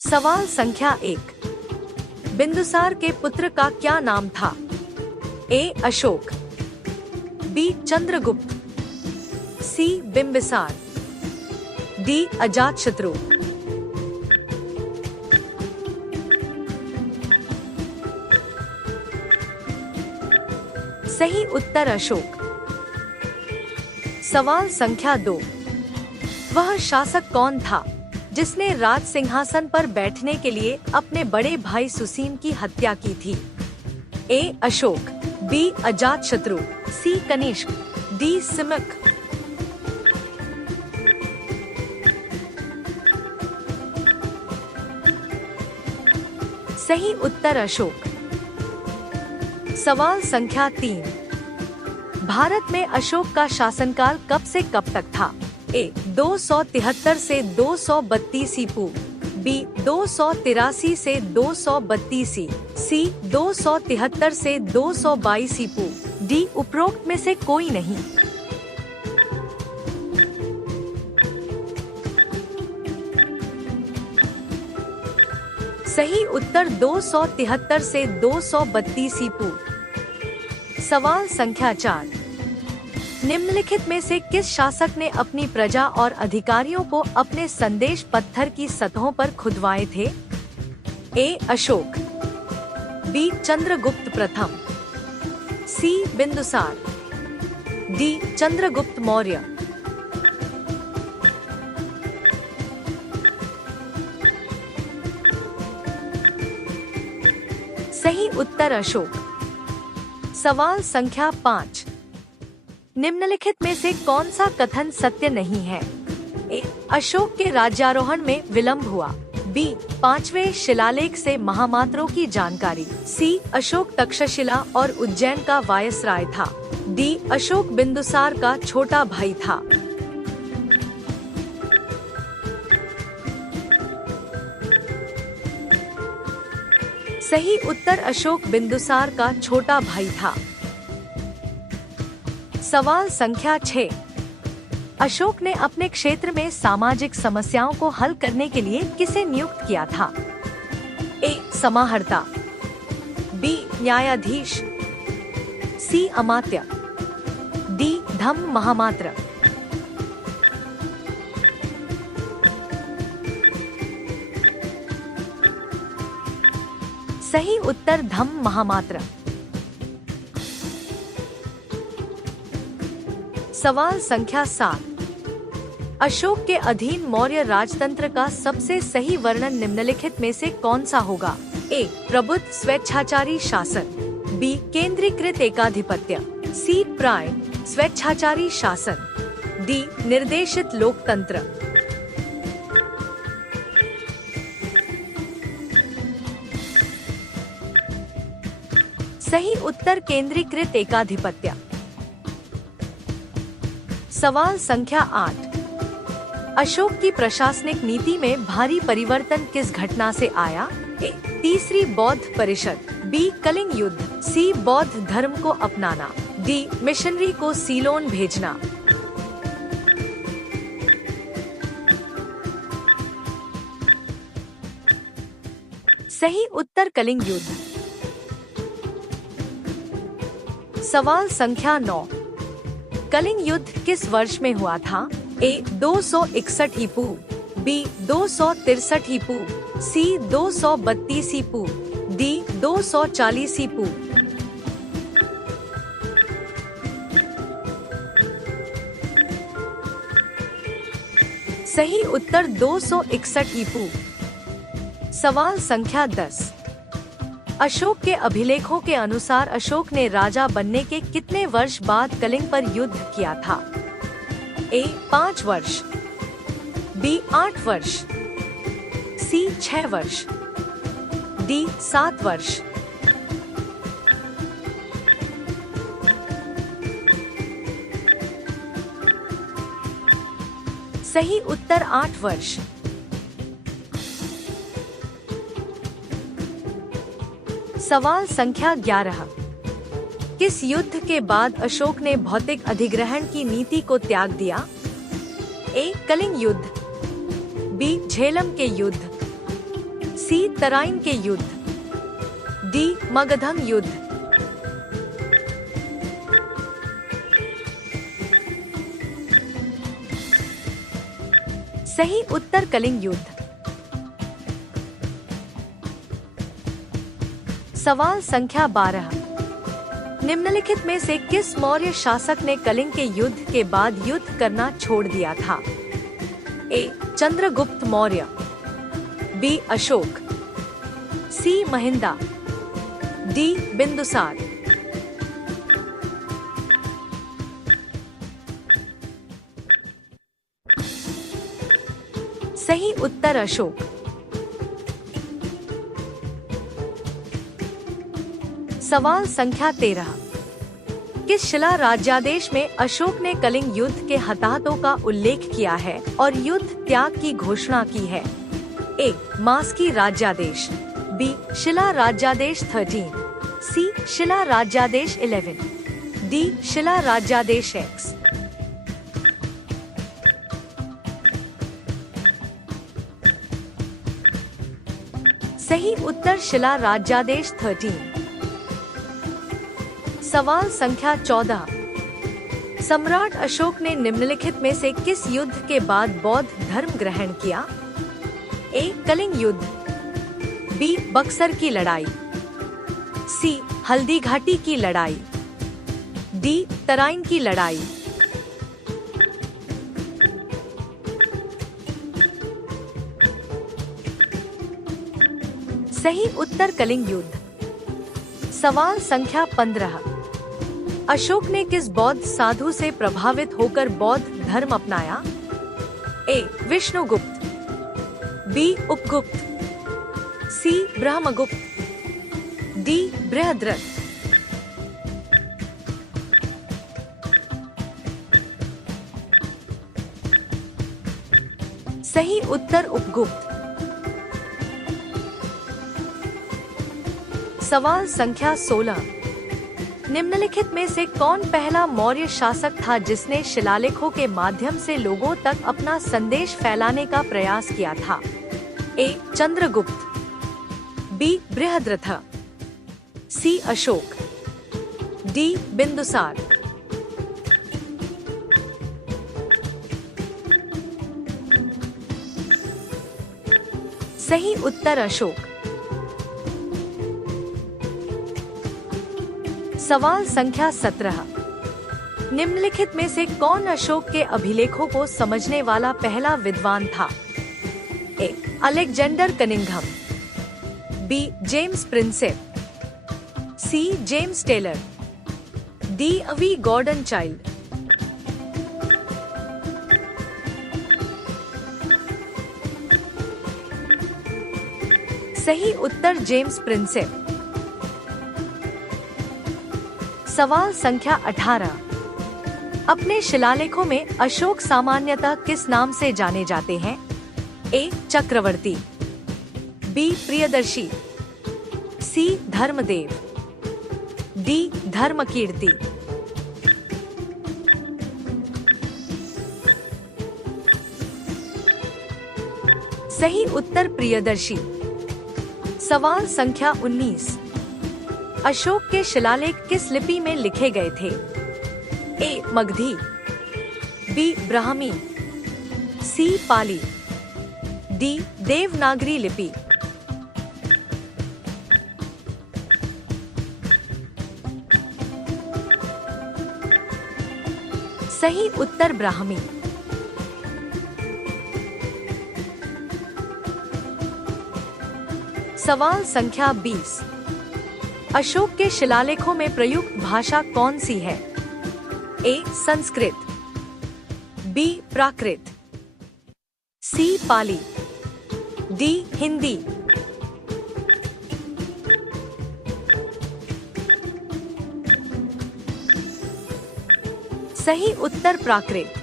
सवाल संख्या 1। बिंदुसार के पुत्र का क्या नाम था? ए. अशोक, बी. चंद्रगुप्त, सी. बिंबिसार, डी. अजातशत्रु। सही उत्तर अशोक। सवाल संख्या 2। वह शासक कौन था जिसने राज सिंहासन पर बैठने के लिए अपने बड़े भाई सुसीम की हत्या की थी? ए. अशोक, बी. अजातशत्रु, सी. कनिष्क, डी. सिमक। सही उत्तर अशोक। सवाल संख्या 3। भारत में अशोक का शासनकाल कब से कब तक था? ए. 273 से 232 ईपू, बी. 283 से 232, सी. 273 से 222 ईपू, डी. उपरोक्त में से कोई नहीं। सही उत्तर 273 से 232 ईपू। सवाल संख्या 4। निम्नलिखित में से किस शासक ने अपनी प्रजा और अधिकारियों को अपने संदेश पत्थर की सतहों पर खुदवाए थे? ए. अशोक, बी. चंद्रगुप्त प्रथम, सी. बिंदुसार, डी. चंद्रगुप्त मौर्य। सही उत्तर अशोक। सवाल संख्या 5। निम्नलिखित में से कौन सा कथन सत्य नहीं है? ए. अशोक के राज्यारोहण में विलंब हुआ, बी. 5वें शिलालेख से महामात्रों की जानकारी, सी. अशोक तक्षशिला और उज्जैन का वायसराय था, डी. अशोक बिंदुसार का छोटा भाई था। सही उत्तर अशोक बिंदुसार का छोटा भाई था। सवाल संख्या 6। अशोक ने अपने क्षेत्र में सामाजिक समस्याओं को हल करने के लिए किसे नियुक्त किया था? ए. समाहर्ता, बी. न्यायाधीश, सी. अमात्य, डी. धम्म महामात्र। सही उत्तर धम्म महामात्र। सवाल संख्या 7। अशोक के अधीन मौर्य राजतंत्र का सबसे सही वर्णन निम्नलिखित में से कौन सा होगा? ए. प्रबुद्ध स्वेच्छाचारी शासन, बी. केंद्रीकृत एकाधिपत्य, सी. प्राय स्वेच्छाचारी शासन, डी. निर्देशित लोकतंत्र। सही उत्तर केंद्रीकृत एकाधिपत्य। सवाल संख्या 8। अशोक की प्रशासनिक नीति में भारी परिवर्तन किस घटना से आया? ए. तीसरी बौद्ध परिषद, बी. कलिंग युद्ध, सी. बौद्ध धर्म को अपनाना, डी. मिशनरी को सीलोन भेजना। सही उत्तर कलिंग युद्ध। सवाल संख्या 9। कलिंग युद्ध किस वर्ष में हुआ था? ए. 261 ईपू, बी. 263 ईपू, सी. 232 ईपू, डी. 240 ईपू। सही उत्तर 261 ईपू। सवाल संख्या 10। अशोक के अभिलेखों के अनुसार अशोक ने राजा बनने के कितने वर्ष बाद कलिंग पर युद्ध किया था? ए. 5 वर्ष, बी. 8 वर्ष, सी. 6 वर्ष, डी. 7 वर्ष। सही उत्तर 8 वर्ष। सवाल संख्या 11। किस युद्ध के बाद अशोक ने भौतिक अधिग्रहण की नीति को त्याग दिया? ए. कलिंग युद्ध, बी. झेलम के युद्ध, सी तराइन के युद्ध, डी मगधम युद्ध। सही उत्तर कलिंग युद्ध। सवाल संख्या 12, निम्नलिखित में से किस मौर्य शासक ने कलिंग के युद्ध के बाद युद्ध करना छोड़ दिया था? ए चंद्रगुप्त मौर्य, बी अशोक, सी महिंदा, डी बिंदुसार। सही उत्तर अशोक। सवाल संख्या 13, किस शिला राज्यादेश में अशोक ने कलिंग युद्ध के हताहतों का उल्लेख किया है और युद्ध त्याग की घोषणा की है? ए मास्की राज्यादेश, बी शिला राज्यादेश 13, सी शिला राज्यादेश 11, डी शिला राज्यादेश X। सही उत्तर शिला राज्यादेश 13। सवाल संख्या 14, सम्राट अशोक ने निम्नलिखित में से किस युद्ध के बाद बौद्ध धर्म ग्रहण किया? ए कलिंग युद्ध, बी बक्सर की लड़ाई, सी हल्दी घाटी की लड़ाई, डी तराइन की लड़ाई। सही उत्तर कलिंग युद्ध। सवाल संख्या 15, अशोक ने किस बौद्ध साधु से प्रभावित होकर बौद्ध धर्म अपनाया? ए विष्णुगुप्त, बी उपगुप्त, सी ब्रह्मगुप्त, डी बृहद्रथ। सही उत्तर उपगुप्त। सवाल संख्या 16, निम्नलिखित में से कौन पहला मौर्य शासक था जिसने शिलालेखों के माध्यम से लोगों तक अपना संदेश फैलाने का प्रयास किया था? ए चंद्रगुप्त, बी बृहद्रथ, सी अशोक, डी बिंदुसार। सही उत्तर अशोक। सवाल संख्या 17, निम्नलिखित में से कौन अशोक के अभिलेखों को समझने वाला पहला विद्वान था? A Alexander Cunningham, B James Prinsep, C James Taylor, D V Gordon Childe. सही उत्तर जेम्स प्रिंसेप। सवाल संख्या 18, अपने शिलालेखों में अशोक सामान्यतः किस नाम से जाने जाते हैं? ए चक्रवर्ती, बी प्रियदर्शी, सी धर्मदेव, डी धर्मकीर्ति। सही उत्तर प्रियदर्शी। सवाल संख्या 19, अशोक के शिलालेख किस लिपि में लिखे गए थे? ए मगधी, बी ब्राह्मी, सी पाली, डी देवनागरी लिपि। सही उत्तर ब्राह्मी। सवाल संख्या 20, अशोक के शिलालेखों में प्रयुक्त भाषा कौन सी है? ए संस्कृत, बी प्राकृत, सी पाली, डी हिंदी। सही उत्तर प्राकृत।